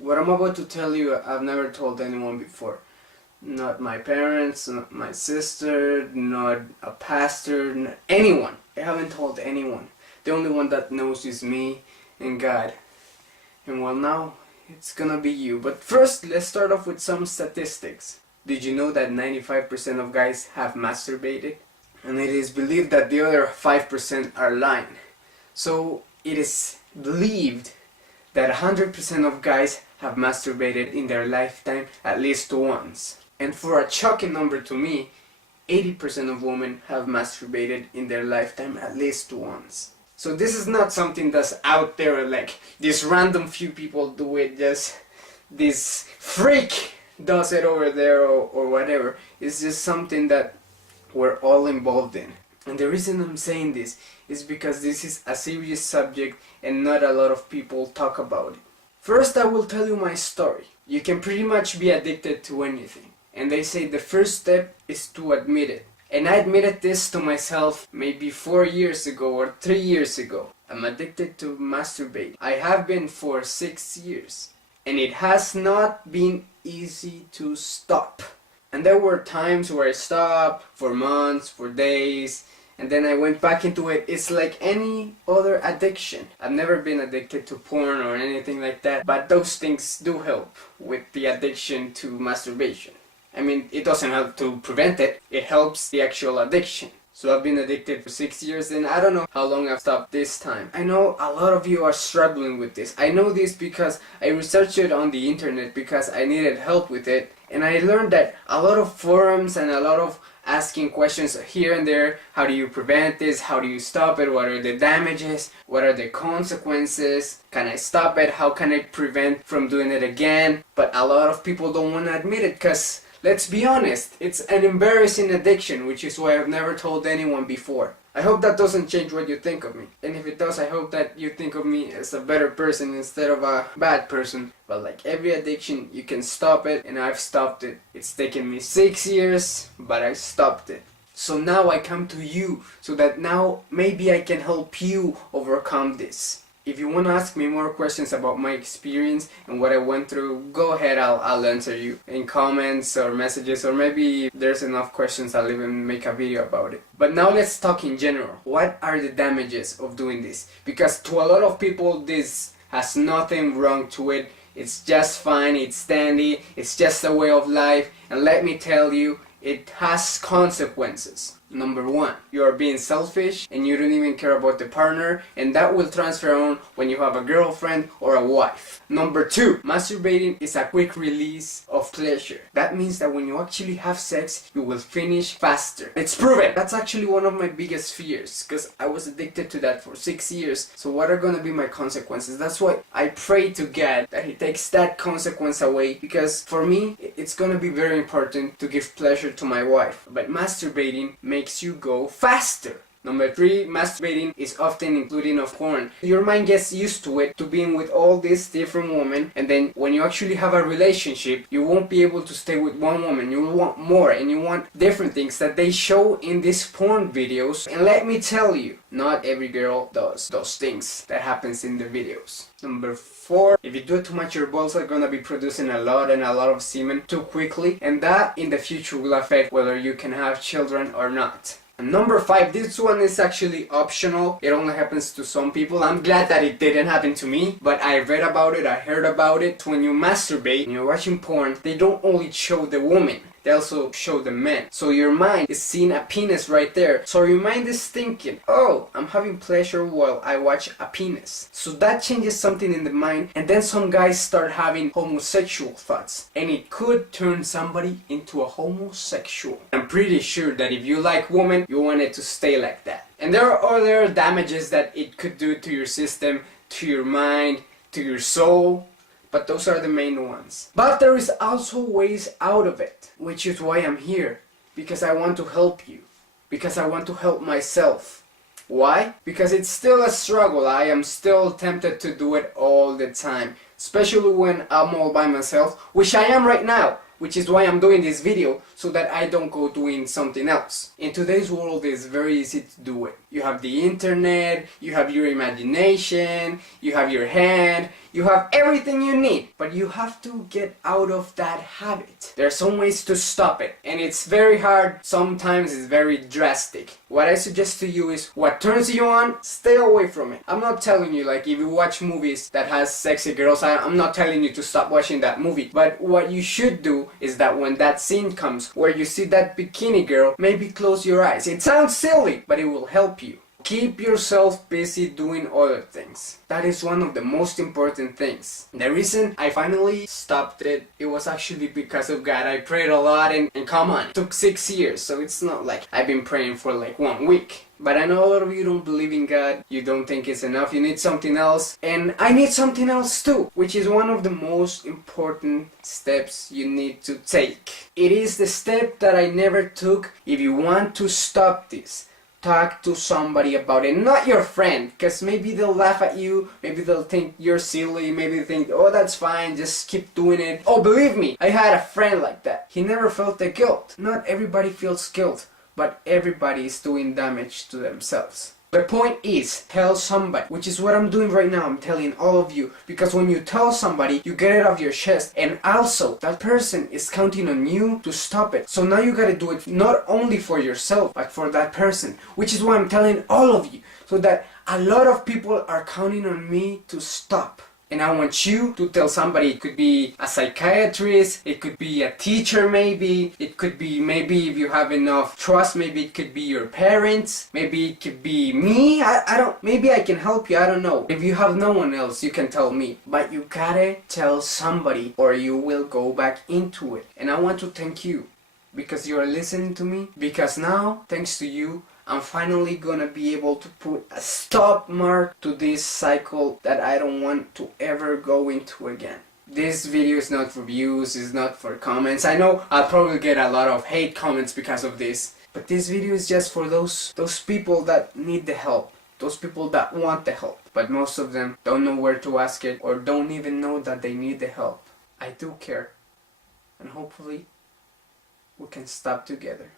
What I'm about to tell you, I've never told anyone before. Not my parents, not my sister, not a pastor, not anyone. I haven't told anyone. The only one that knows is me and God. And well, now it's gonna be you. But first, let's start off with some statistics. Did you know that 95% of guys have masturbated? And it is believed that the other 5% are lying. So it is believed that 100% of guys have masturbated in their lifetime at least once. And for a shocking number to me, 80% of women have masturbated in their lifetime at least once. So this is not something that's out there like this random few people do it, just this freak does it over there or whatever. It's just something that we're all involved in. And the reason I'm saying this is because this is a serious subject and not a lot of people talk about it. First, I will tell you my story. You can pretty much be addicted to anything. And they say the first step is to admit it. And I admitted this to myself maybe 4 years ago or 3 years ago. I'm addicted to masturbating. I have been for 6 years. And it has not been easy to stop. And there were times where I stopped for months, for days, and then I went back into it. It's like any other addiction. I've never been addicted to porn or anything like that, but those things do help with the addiction to masturbation. I mean, it doesn't help to prevent it, it helps the actual addiction. So I've been addicted for 6 years and I don't know how long I've stopped this time. I know a lot of you are struggling with this. I know this because I researched it on the internet because I needed help with it. And I learned that a lot of forums and a lot of asking questions here and there. How do you prevent this? How do you stop it? What are the damages? What are the consequences? Can I stop it? How can I prevent from doing it again? But a lot of people don't want to admit it because let's be honest, it's an embarrassing addiction, which is why I've never told anyone before. I hope that doesn't change what you think of me. And if it does, I hope that you think of me as a better person instead of a bad person. But like every addiction, you can stop it, and I've stopped it. It's taken me 6 years, but I stopped it. So now I come to you, so that now maybe I can help you overcome this. If you want to ask me more questions about my experience and what I went through, go ahead, I'll answer you in comments or messages, or maybe if there's enough questions, I'll even make a video about it. But now let's talk in general. What are the damages of doing this? Because to a lot of people, this has nothing wrong to it. It's just fine, it's dandy, it's just a way of life. And let me tell you, it has consequences. Number 1, you are being selfish and you don't even care about the partner, and that will transfer on when you have a girlfriend or a wife. Number 2, masturbating is a quick release of pleasure. That means that when you actually have sex, you will finish faster. It's proven. That's actually one of my biggest fears because I was addicted to that for 6 years. So what are gonna be my consequences? That's why I pray to God that He takes that consequence away, because for me, it's gonna be very important to give pleasure to my wife. But masturbating makes you go faster. Number 3, masturbating is often including of porn. Your mind gets used to it, to being with all these different women, and then when you actually have a relationship, you won't be able to stay with one woman. You will want more, and you want different things that they show in these porn videos. And let me tell you, not every girl does those things that happens in the videos. Number 4, if you do it too much, your balls are gonna be producing a lot of semen too quickly, and that in the future will affect whether you can have children or not. And number 5, this one is actually optional. It only happens to some people. I'm glad that it didn't happen to me, but I read about it, I heard about it. When you masturbate, when you're watching porn, they don't only show the woman, they also show the men. So your mind is seeing a penis right there. So your mind is thinking, oh, I'm having pleasure while I watch a penis. So that changes something in the mind, and then some guys start having homosexual thoughts. And it could turn somebody into a homosexual. I'm pretty sure that if you like women, you want it to stay like that. And there are other damages that it could do to your system, to your mind, to your soul. But those are the main ones. But there is also ways out of it, which is why I'm here. Because I want to help you. Because I want to help myself. Why? Because it's still a struggle. I am still tempted to do it all the time. Especially when I'm all by myself, which I am right now. which is why I'm doing this video, so that I don't go doing something else. In today's world, it's very easy to do it. You have the internet, you have your imagination, you have your hand, you have everything you need, but you have to get out of that habit. There are some ways to stop it, and it's very hard, sometimes it's very drastic. What I suggest to you is, what turns you on, stay away from it. I'm not telling you, like, if you watch movies that has sexy girls, I'm not telling you to stop watching that movie, but what you should do is that when that scene comes where you see that bikini girl, maybe close your eyes. It sounds silly, but it will help you. Keep yourself busy doing other things. That is one of the most important things. The reason I finally stopped it, it was actually because of God. I prayed a lot, and come on, it took 6 years, so it's not like I've been praying for like 1 week. But I know a lot of you don't believe in God, you don't think it's enough, you need something else, and I need something else too, which is one of the most important steps you need to take. It is the step that I never took. If you want to stop this, talk to somebody about it, not your friend, because maybe they'll laugh at you, maybe they'll think you're silly, maybe they think, oh, that's fine, just keep doing it. Oh, believe me, I had a friend like that. He never felt the guilt. Not everybody feels guilt, but everybody is doing damage to themselves. The point is, tell somebody, which is what I'm doing right now. I'm telling all of you, because when you tell somebody, you get it off your chest, and also that person is counting on you to stop it. So now you gotta do it not only for yourself, but for that person, which is why I'm telling all of you, so that a lot of people are counting on me to stop. And I want you to tell somebody. It could be a psychiatrist, it could be a teacher maybe, it could be, maybe if you have enough trust, maybe it could be your parents, maybe it could be me, I don't, maybe I can help you, I don't know. If you have no one else, you can tell me. But you gotta tell somebody or you will go back into it. And I want to thank you because you are listening to me, because now, thanks to you, I'm finally gonna be able to put a stop mark to this cycle that I don't want to ever go into again. This video is not for views, it's not for comments. I know I'll probably get a lot of hate comments because of this, but this video is just for those people that need the help, those people that want the help, but most of them don't know where to ask it or don't even know that they need the help. I do care, and hopefully we can stop together.